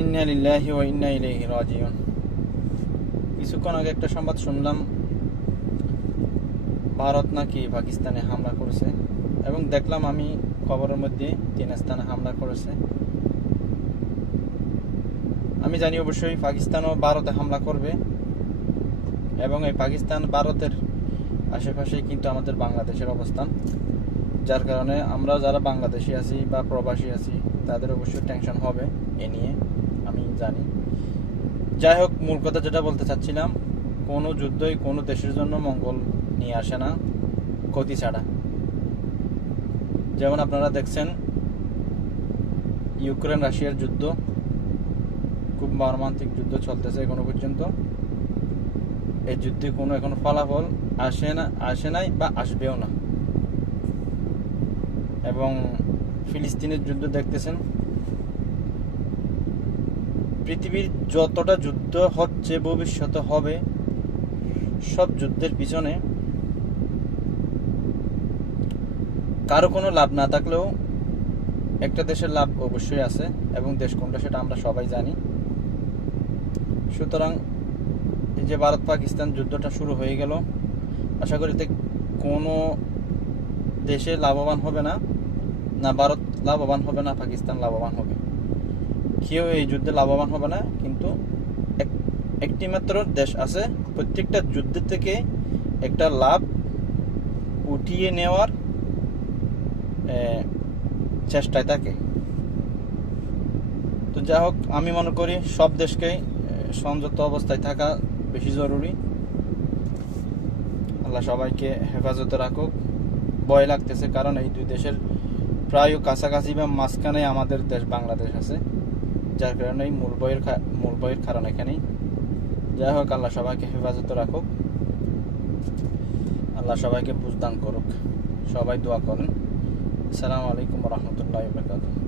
ইন্না লিল্লাহি ওয়া ইন্না ইলাইহি রাজিউন। কিছুক্ষণ আগে একটা সংবাদ শুনলাম, ভারত নাকি পাকিস্তানে হামলা করেছে, এবং দেখলাম আমি খবরের মধ্যে 3 স্থানে হামলা করেছে। আমি জানি অবশ্যই পাকিস্তানও ভারতে হামলা করবে, এবং এই পাকিস্তান ভারতের আশেপাশে কিন্তু আমাদের বাংলাদেশের অবস্থান, যার কারণে আমরা যারা বাংলাদেশি আছি বা প্রবাসী আছি তাদের অবশ্যই টেনশন হবে এ নিয়ে, আমি জানি। যাই হোক, মূল কথা যেটা বলতে চাচ্ছিলাম, কোনো যুদ্ধই কোনো দেশের জন্য মঙ্গল নিয়ে আসে না ক্ষতি ছাড়া। যেমন আপনারা দেখছেন ইউক্রেন রাশিয়ার যুদ্ধ, খুব মর্মান্তিক যুদ্ধ চলতেছে এখনো পর্যন্ত। এই যুদ্ধে কোনো এখনো ফলাফল আসে নাই বা আসবেও না। এবং ফিলিস্তিনের যুদ্ধ দেখতেছেন, পৃথিবীর যতটা যুদ্ধ হচ্ছে, ভবিষ্যতে হবে, সব যুদ্ধের পিছনে কারো কোনো লাভ না থাকলেও একটা দেশের লাভ অবশ্যই আছে, এবং দেশ কোনটা সেটা আমরা সবাই জানি। সুতরাং এই যে ভারত পাকিস্তান যুদ্ধটা শুরু হয়ে গেল, আশা করি কোনো দেশে লাভবান হবে না, না ভারত লাভবান হবে না পাকিস্তান লাভবান হবে, কেউ এই যুদ্ধে লাভবান হবে না। কিন্তু একটি মাত্র দেশ আছে প্রত্যেকটা যুদ্ধ থেকে একটা লাভ উঠিয়ে নেওয়ার চেষ্টায় থাকে। তো যাই হোক, আমি মনে করি সব দেশকেই সংযত অবস্থায় থাকা বেশি জরুরি। আল্লাহ সবাইকে হেফাজতে রাখুক। ভয় লাগতেছে, কারণ এই দুই দেশের প্রায় কাছাকাছি বা মাঝখানে আমাদের দেশ বাংলাদেশ আছে, যার কারণে মূল বইয়ের কারণ এখানেই। যাই হোক, আল্লাহ সবাইকে হেফাজতে রাখুক, আল্লাহ সবাইকে বুঝদান করুক। সবাই দোয়া করেন। আসসালামু আলাইকুম ওয়া রাহমাতুল্লাহি ওয়া বারাকাতুহু।